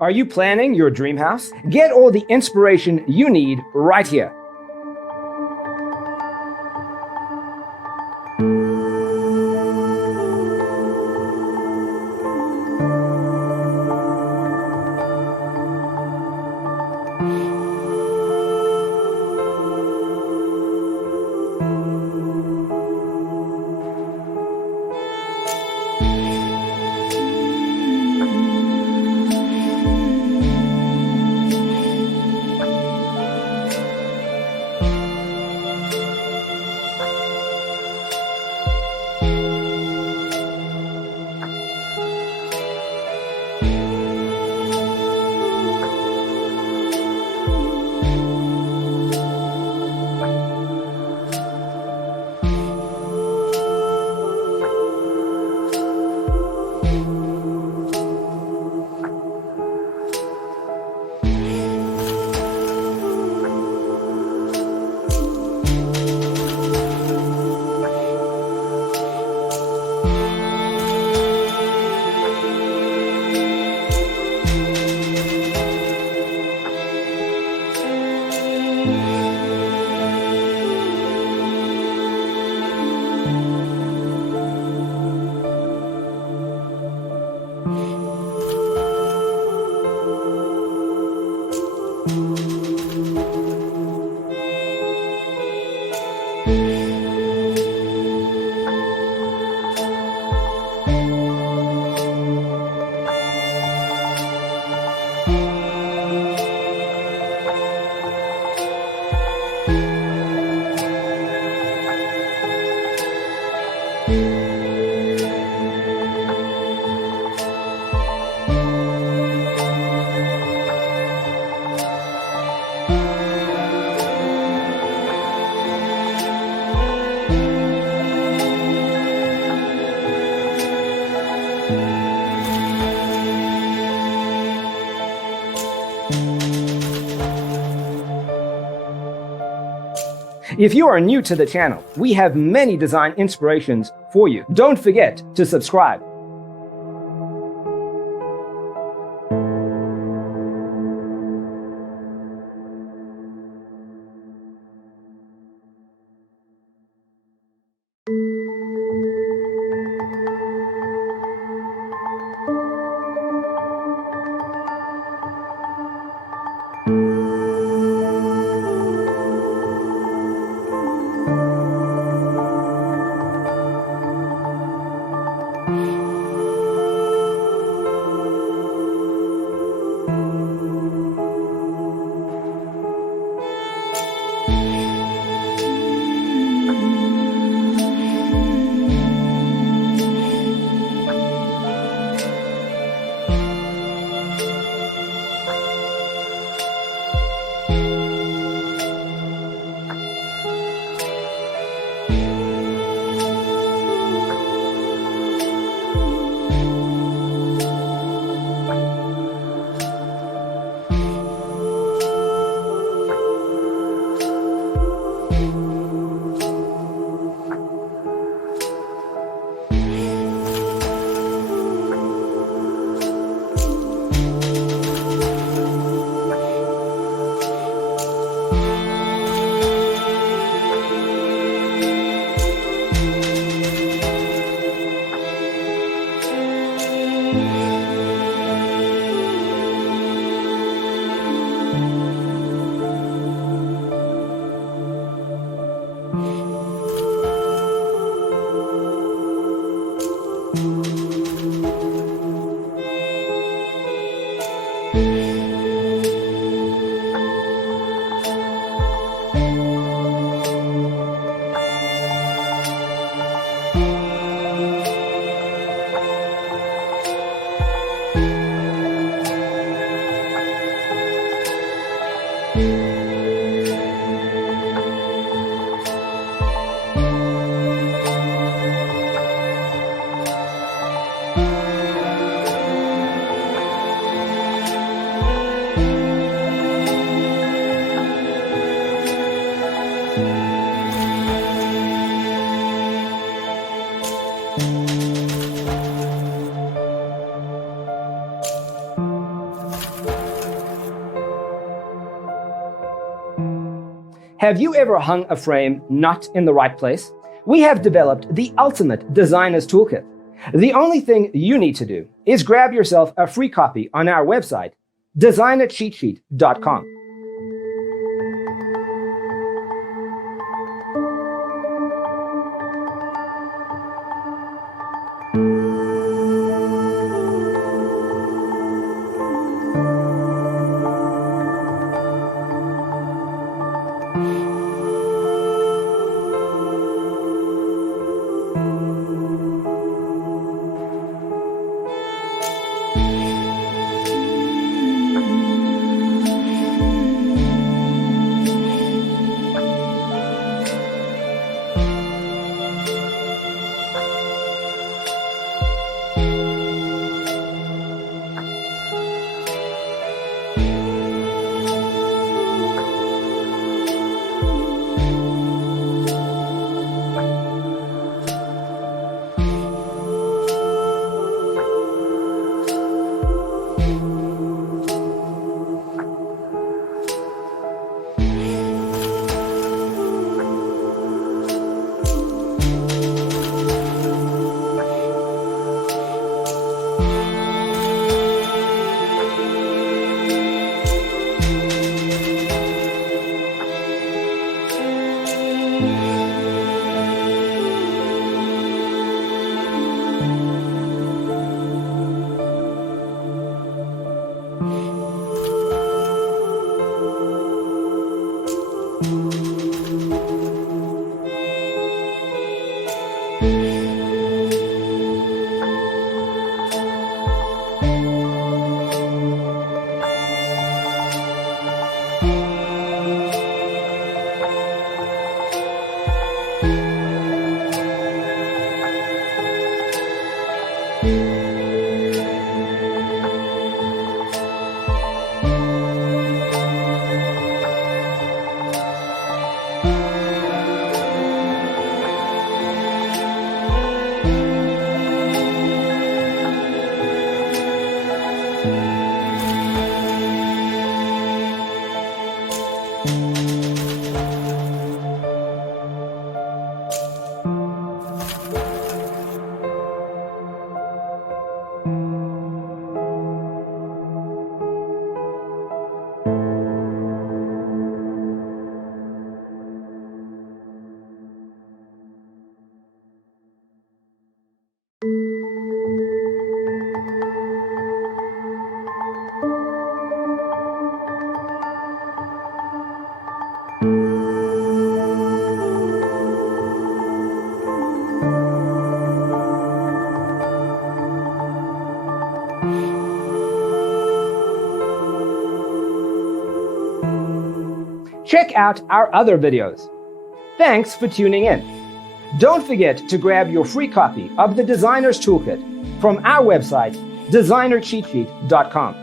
Are you planning your dream house? Get all the inspiration you need right here. If you are new to the channel, we have many design inspirations for you. Don't forget to subscribe. Have you ever hung a frame not in the right place? We have developed the ultimate designer's toolkit. The only thing you need to do is grab yourself a free copy on our website, designercheatsheet.com. Check out our other videos. Thanks for tuning in. Don't forget to grab your free copy of the Designer's Toolkit from our website, designercheatsheet.com.